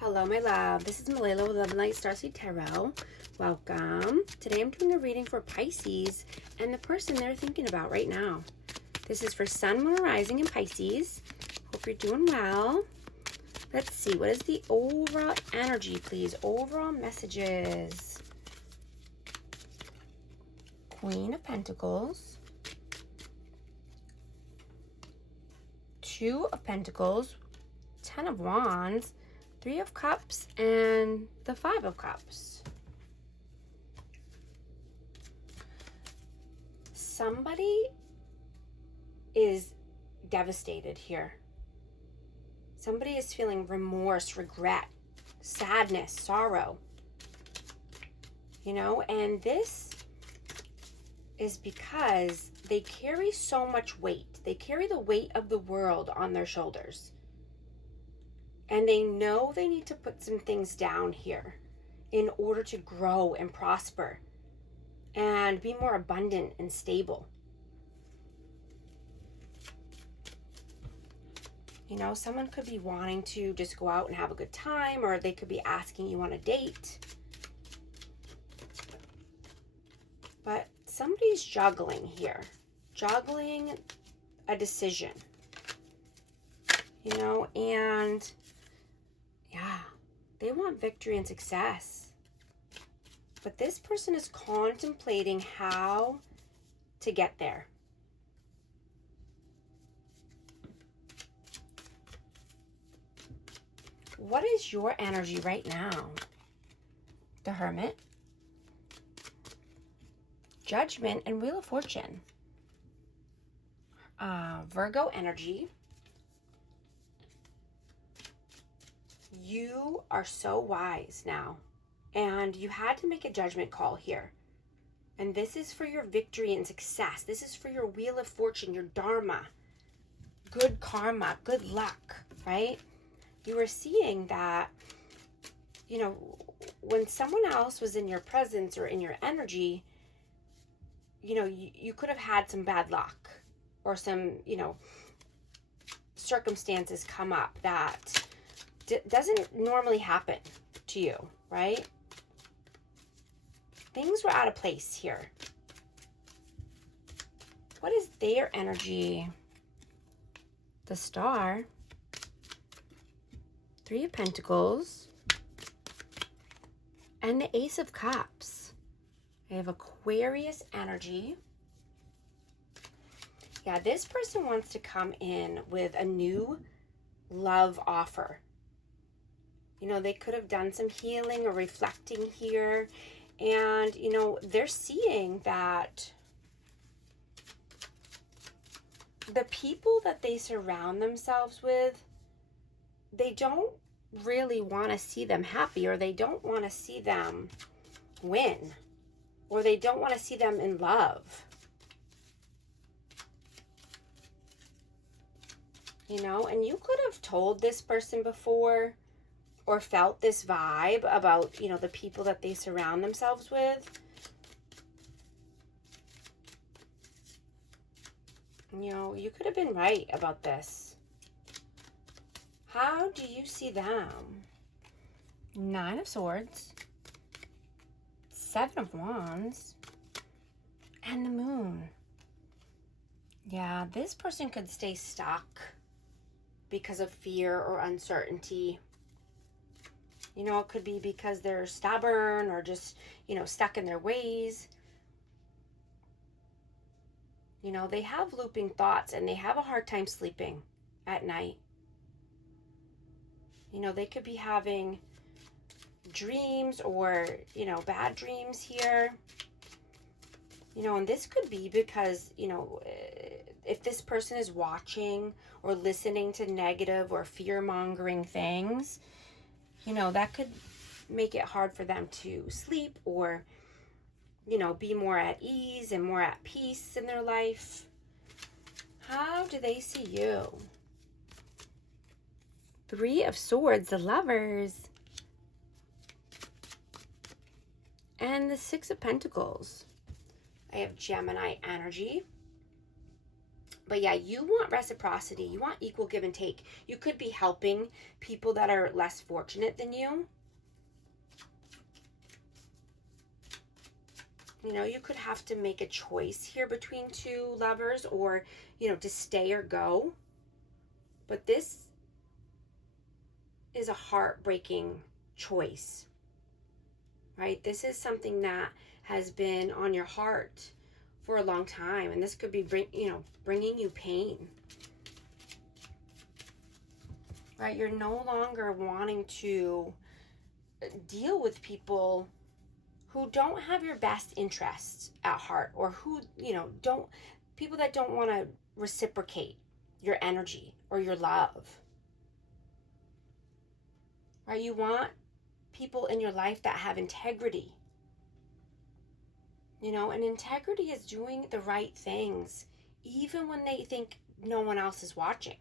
Hello, my love. This is Malala with Love and Light Starseed Tarot. Welcome. Today I'm doing a reading for Pisces and the person they're thinking about right now. This is for Sun, Moon, Rising in Pisces. Hope you're doing well. Let's see. What is the overall energy, please? Overall messages. Queen of Pentacles. Two of Pentacles. 10 of Wands. 3 of Cups and the 5 of Cups. Somebody is devastated here. Somebody is feeling remorse, regret, sadness, sorrow. You know, and this is because they carry so much weight. They carry the weight of the world on their shoulders. And they know they need to put some things down here in order to grow and prosper and be more abundant and stable. You know, someone could be wanting to just go out and have a good time, or they could be asking you on a date. But somebody's juggling here, juggling a decision, you know, and yeah, they want victory and success. But this person is contemplating how to get there. What is your energy right now? The Hermit, Judgment, and Wheel of Fortune. Virgo energy. You are so wise now, and you had to make a judgment call here. And this is for your victory and success. This is for your Wheel of Fortune, your dharma, good karma, good luck, right? You were seeing that, you know, when someone else was in your presence or in your energy, you know, you could have had some bad luck or some, you know, circumstances come up that doesn't normally happen to you, right? Things were out of place here. What is their energy? The Star, 3 of Pentacles, and the Ace of Cups. I have Aquarius energy. Yeah, this person wants to come in with a new love offer. You know, they could have done some healing or reflecting here. And, you know, they're seeing that the people that they surround themselves with, they don't really want to see them happy, or they don't want to see them win, or they don't want to see them in love. You know, and you could have told this person before, or felt this vibe about, you know, the people that they surround themselves with. You know, you could have been right about this. How do you see them? 9 of Swords, 7 of Wands, and the Moon. Yeah, this person could stay stuck because of fear or uncertainty. You know, it could be because they're stubborn or just, you know, stuck in their ways. You know, they have looping thoughts and they have a hard time sleeping at night. You know, they could be having dreams or, you know, bad dreams here. You know, and this could be because, you know, if this person is watching or listening to negative or fear-mongering things, you know, that could make it hard for them to sleep or, you know, be more at ease and more at peace in their life. How do they see you? 3 of Swords, the Lovers, and the 6 of Pentacles. I have Gemini energy, But yeah, you want reciprocity. You want equal give and take. You could be helping people that are less fortunate than you. You know, you could have to make a choice here between two lovers, or, you know, to stay or go. But this is a heartbreaking choice, right? This is something that has been on your heart for a long time, and this could be bringing you pain, right? You're no longer wanting to deal with people who don't have your best interests at heart, or who, you know, people that don't want to reciprocate your energy or your love, right? You want people in your life that have integrity, you know, and integrity is doing the right things even when they think no one else is watching,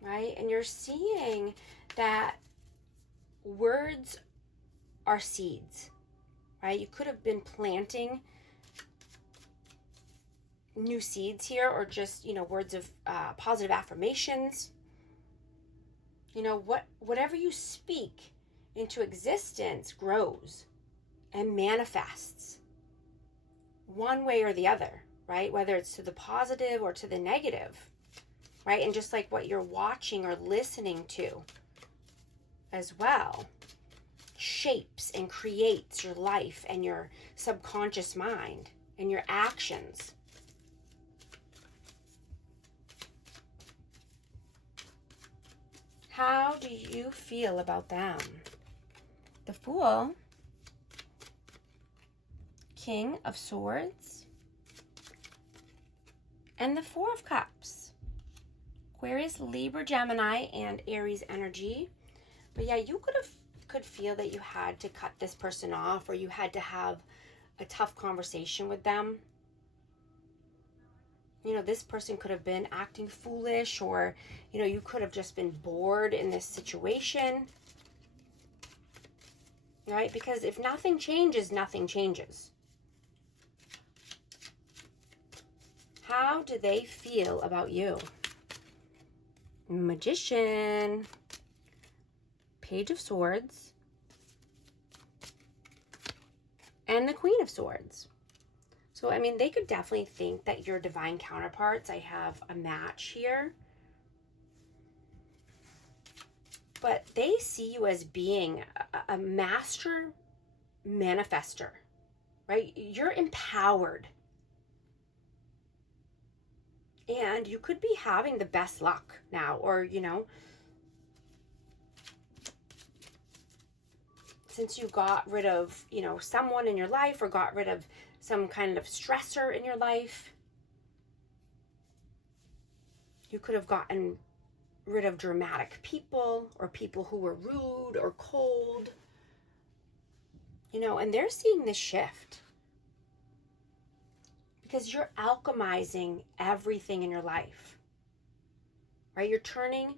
right? And you're seeing that words are seeds, right? You could have been planting new seeds here, or just, you know, words of positive affirmations. You know, whatever you speak into existence grows and manifests one way or the other, right? Whether it's to the positive or to the negative, right? And just like what you're watching or listening to as well shapes and creates your life and your subconscious mind and your actions. How do you feel about them? The Fool, King of Swords, and the Four of Cups. Aquarius, Libra, Gemini, and Aries energy. But yeah, you could feel that you had to cut this person off, or you had to have a tough conversation with them. You know, this person could have been acting foolish, or, you know, you could have just been bored in this situation, right? Because if nothing changes, nothing changes. How do they feel about you? Magician, Page of Swords, and the Queen of Swords. So, I mean, they could definitely think that you're divine counterparts. I have a match here. But they see you as being a master manifester, right? You're empowered. And you could be having the best luck now, or, you know, since you got rid of, you know, someone in your life, or got rid of some kind of stressor in your life, you could have gotten rid of dramatic people, or people who were rude or cold, you know, and they're seeing this shift because you're alchemizing everything in your life, right? You're turning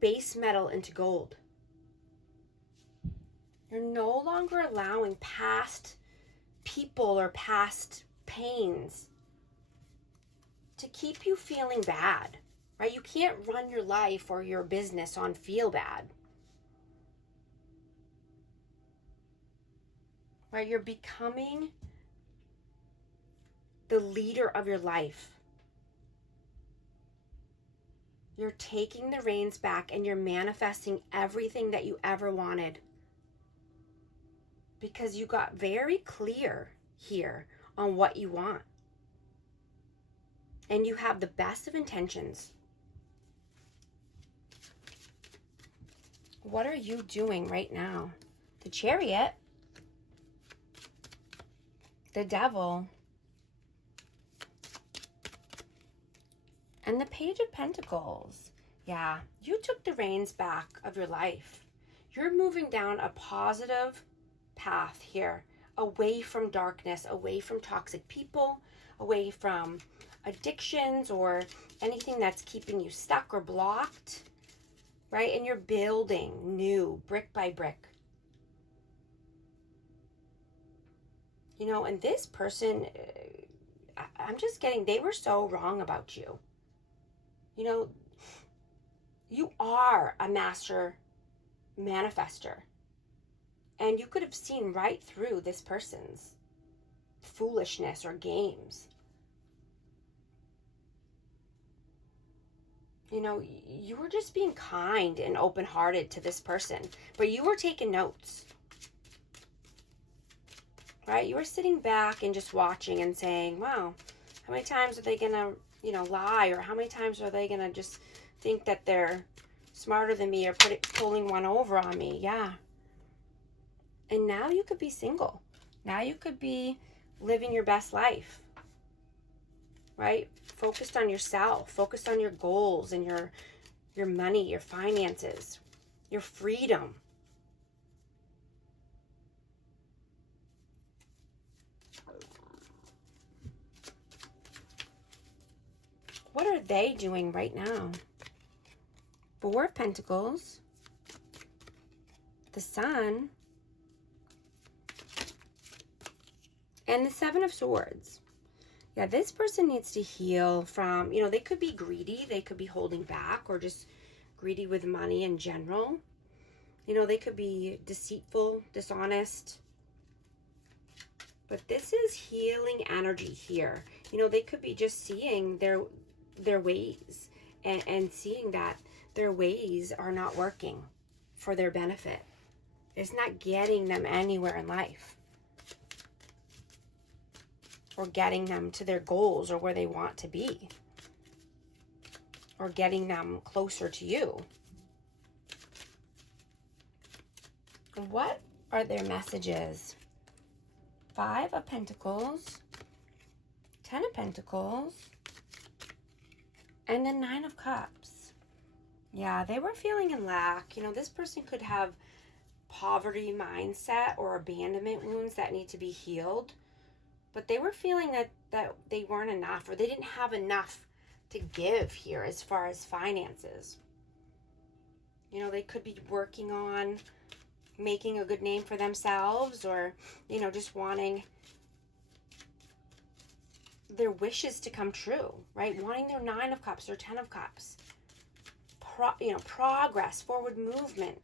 base metal into gold. You're no longer allowing past people or past pains to keep you feeling bad, right? You can't run your life or your business on feel bad, right? You're becoming the leader of your life. You're taking the reins back, and you're manifesting everything that you ever wanted, because you got very clear here on what you want. And you have the best of intentions. What are you doing right now? The Chariot, the Devil, and the Page of Pentacles. Yeah, you took the reins back of your life. You're moving down a positive path here, away from darkness, away from toxic people, away from addictions or anything that's keeping you stuck or blocked, right? And you're building new, brick by brick. You know, and this person, I'm just getting, they were so wrong about you. You know, you are a master manifester. And you could have seen right through this person's foolishness or games. You know, you were just being kind and open-hearted to this person, but you were taking notes, right? You were sitting back and just watching and saying, wow, how many times are they gonna, lie? Or how many times are they gonna just think that they're smarter than me or pulling one over on me? Yeah. And now you could be single. Now you could be living your best life, right? Focused on yourself, focused on your goals and your money, your finances, your freedom. What are they doing right now? Four of Pentacles, the Sun, and the Seven of Swords. Yeah, this person needs to heal from, they could be greedy, they could be holding back, or just greedy with money in general. They could be deceitful, dishonest. But this is healing energy here. They could be just seeing their ways and seeing that their ways are not working for their benefit. It's not getting them anywhere in life, or getting them to their goals or where they want to be, or getting them closer to you. What are their messages? Five of Pentacles, 10 of Pentacles, and the Nine of Cups. Yeah, they were feeling in lack. This person could have poverty mindset or abandonment wounds that need to be healed. But they were feeling that they weren't enough, or they didn't have enough to give here as far as finances. They could be working on making a good name for themselves, or, just wanting their wishes to come true, right? Wanting their Nine of Cups or 10 of Cups. Progress, forward movement,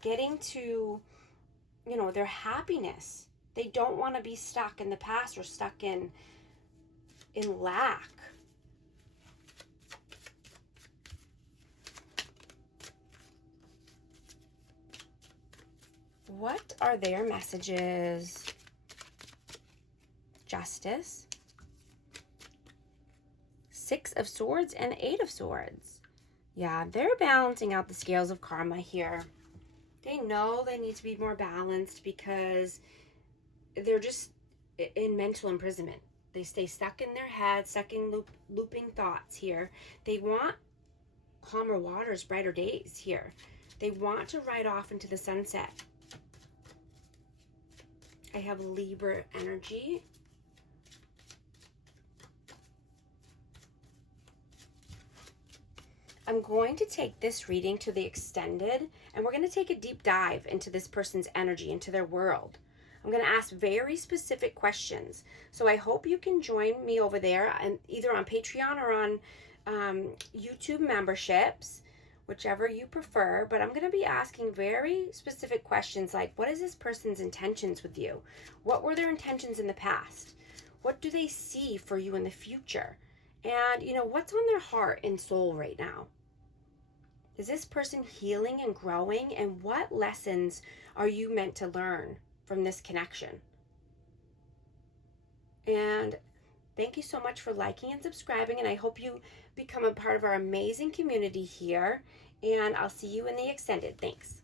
getting to, their happiness. They don't want to be stuck in the past or stuck in lack. What are their messages? Justice, Six of Swords, and Eight of Swords. Yeah, they're balancing out the scales of karma here. They know they need to be more balanced because they're just in mental imprisonment. They stay stuck in their head, stuck in looping thoughts here. They want calmer waters, brighter days here. They want to ride off into the sunset. I have Libra energy. I'm going to take this reading to the extended, and we're going to take a deep dive into this person's energy, into their world. I'm going to ask very specific questions. So I hope you can join me over there, and either on Patreon or on YouTube memberships, whichever you prefer. But I'm going to be asking very specific questions like, what is this person's intentions with you? What were their intentions in the past? What do they see for you in the future? And, what's on their heart and soul right now? Is this person healing and growing? And what lessons are you meant to learn from this connection? And thank you so much for liking and subscribing. And I hope you become a part of our amazing community here. And I'll see you in the extended. Thanks.